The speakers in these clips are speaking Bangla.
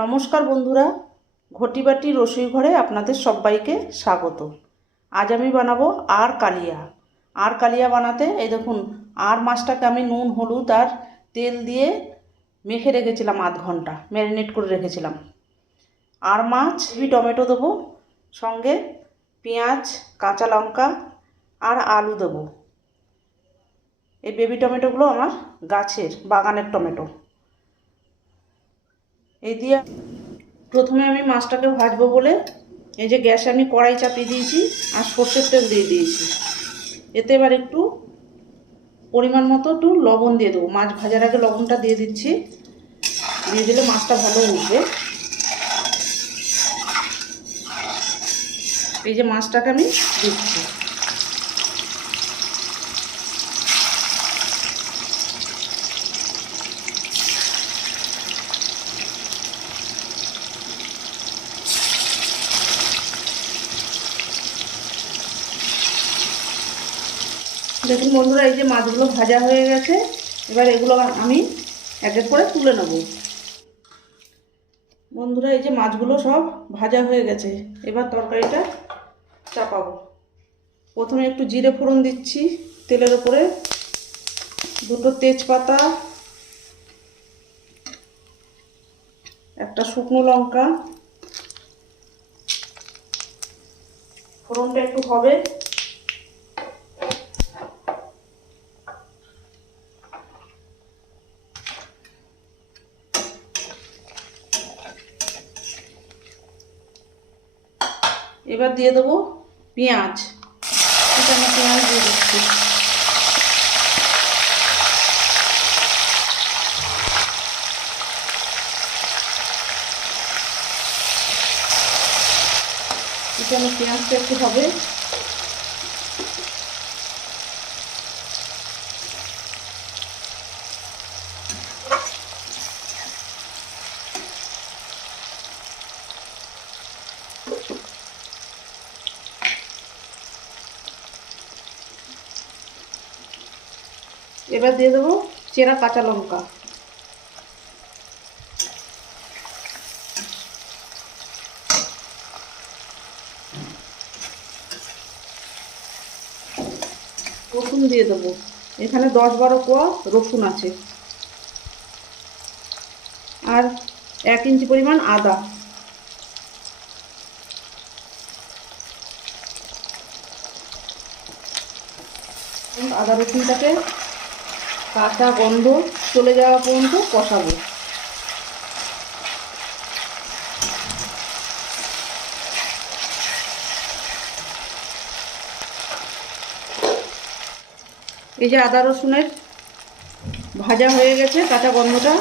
নমস্কার বন্ধুরা, ঘটি বাটি রসুই ঘরে আপনাদের সবাইকে স্বাগত। আজ আমি বানাবো আর কালিয়া। আর কালিয়া বানাতে এই দেখুন, আর মাছটাকে আমি নুন হলুদ আর তেল দিয়ে মেখে রেখেছিলাম, আধ ঘন্টা ম্যারিনেট করে রেখেছিলাম। আর মাছ টমেটো দেবো, সঙ্গে পেঁয়াজ কাঁচা লঙ্কা আর আলু দেবো। এই বেবি টমেটোগুলো আমার গাছের বাগানের টমেটো। এই দিয়ে প্রথমে আমি মাছটাকে ভাজবো বলে এই যে গ্যাসে আমি কড়াই চাপিয়ে দিয়েছি আর সর্ষের তেল দিয়ে দিয়েছি। এতে এবার একটু পরিমাণ মতো একটু লবণ দিয়ে দেবো। মাছ ভাজার আগে লবণটা দিয়ে দিচ্ছি, দিয়ে দিলে মাছটা ভালো উঠবে। এই যে মাছটাকে আমি দিচ্ছি। দেখুন বন্ধুরা, এই যে মাছগুলো ভাজা হয়ে গেছে। এবার এগুলো আমি এক এক করে তুলে নেব। বন্ধুরা, এই যে মাছগুলো সব ভাজা হয়ে গেছে। এবার তরকারিটা চাপাবো। প্রথমে একটু জিরে ফোড়ন দিচ্ছি তেলের উপরে, দুটো তেজপাতা, একটা শুকনো লঙ্কা। ফোড়নটা একটু হবে। এবার দিয়ে দেবো পেঁয়াজ। আমি পেঁয়াজ দিয়ে দিচ্ছি। এখানে পেঁয়াজটা একটু হবে। এবার দিয়ে দেবো চেরা কাঁচা লঙ্কা। রসুন দিয়ে দেবো। এখানে 10-12 কোয়া রসুন আছে, আর 1 ইঞ্চি পরিমাণ আদা। আদা রসুনটাকে কাঁচা গন্ধ চলে যাওয়া পর্যন্ত কষাবো। এই যে আদা রসুনের ভাজা হয়ে গেছে, কাঁচা গন্ধটা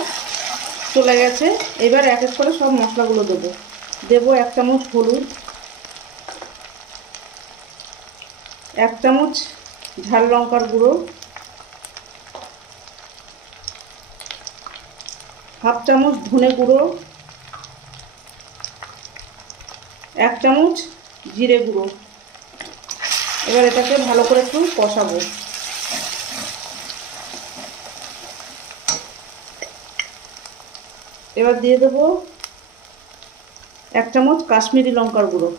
চলে গেছে। এবার এক এক করে সব মশলাগুলো দেবো। দেবো 1 চামচ হলুদ, 1 চামচ ঝাল লঙ্কার গুঁড়ো, 1/2 চামচ ধনে গুঁড়ো, 1 চামচ জিরে গুঁড়ো। এবার এটাকে ভালো করে একটু কষাবো। এবার দিয়ে দেবো 1 চামচ কাশ্মীরি লঙ্কার গুঁড়ো।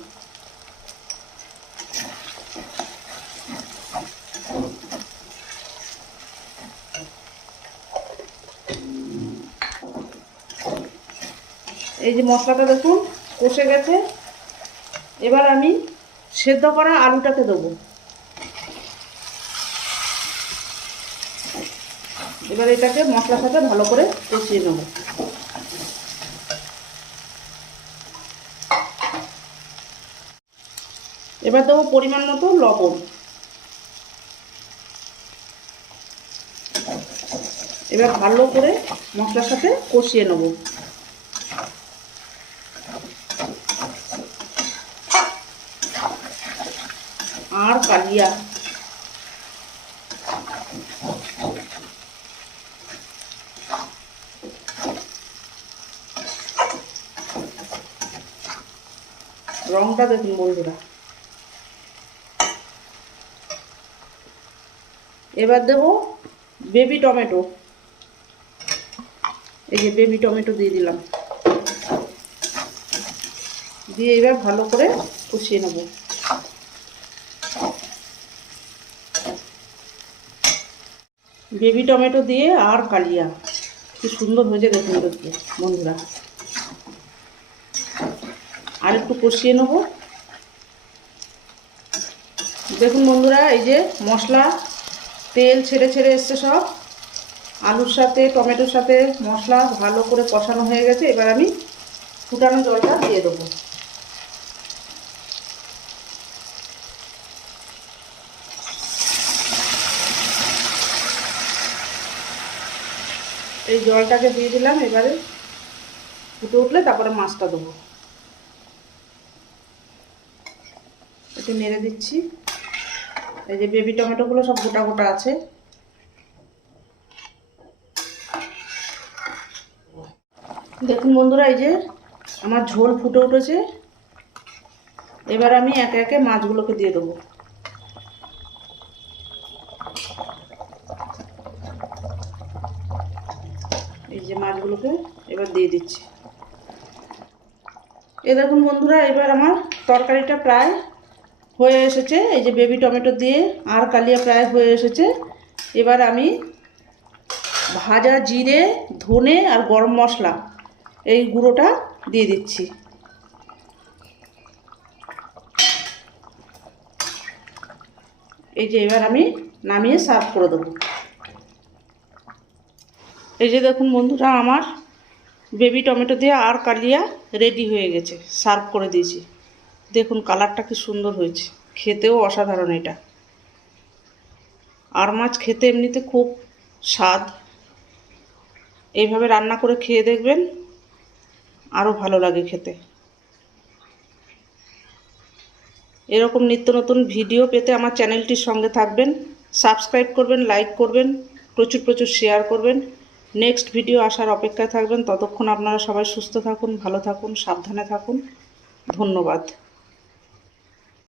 এই যে মশলাটা দেখুন কষে গেছে। এবার আমি সেদ্ধ করা আলুটাকে দেবো। এবার এটাকে মশলার সাথে ভালো করে কষিয়ে নেব। এবার দেবো পরিমাণ মতো লবণ। এবার ভালো করে মশলার সাথে কষিয়ে নেব। আর কালিয়া। রংটা দেখুন বন্ধুরা। এবার দেবো বেবি টমেটো। এই যে বেবি টমেটো দিয়ে দিলাম। দিয়ে এবার ভালো করে কষিয়ে নেব। বেবি টমেটো দিয়ে আর কালিয়া কি সুন্দর হয়েছে দেখুন দেখতে বন্ধুরা। আর একটু কষিয়ে নেব। দেখুন বন্ধুরা, এই যে মশলা তেল ছেড়ে ছেড়ে এসছে সব, আলুর সাথে টমেটোর সাথে মশলা ভালো করে কষানো হয়ে গেছে। এবার আমি ফুটানো জলটা দিয়ে দেবো। এই জলটাকে দিয়ে দিলাম। এবারে ফুটে উঠলে তারপরে মাছটা দেবো। একটু নেড়ে দিচ্ছি। এই যে বেবি টমেটোগুলো সব গোটা গোটা আছে। দেখুন বন্ধুরা, এই যে আমার ঝোল ফুটে উঠেছে। এবার আমি একে একে মাছগুলোকে দিয়ে দেবো। এই যে মাছগুলোকে এবার দিয়ে দিচ্ছি। এই দেখুন বন্ধুরা, এবার আমার তরকারিটা প্রায় হয়ে এসেছে। এই যে বেবি টমেটো দিয়ে আর কালিয়া প্রায় হয়ে এসেছে। এবার আমি ভাজা জিরে, ধনে আর গরম মশলা এই গুঁড়োটা দিয়ে দিচ্ছি। এই যে এবার আমি নামিয়ে সার্ভ করে দেবো। এই যে দেখুন বন্ধুরা, আমার বেবি টমেটো দিয়ে আর কালিয়া রেডি হয়ে গেছে। সার্ভ করে দিয়েছি। দেখুন কালারটা কি সুন্দর হয়েছে, খেতেও অসাধারণ। এটা আর মাছ খেতে এমনিতে খুব স্বাদ। এইভাবে রান্না করে খেয়ে দেখবেন, আরও ভালো লাগে খেতে। এরকম নিত্য নতুন ভিডিও পেতে আমার চ্যানেলটির সঙ্গে থাকবেন, সাবস্ক্রাইব করবেন, লাইক করবেন, প্রচুর প্রচুর শেয়ার করবেন। নেক্সট ভিডিও আসার অপেক্ষায় থাকবেন। ততক্ষণ আপনারা সবাই সুস্থ থাকুন, ভালো থাকুন, সাবধানে থাকুন। ধন্যবাদ।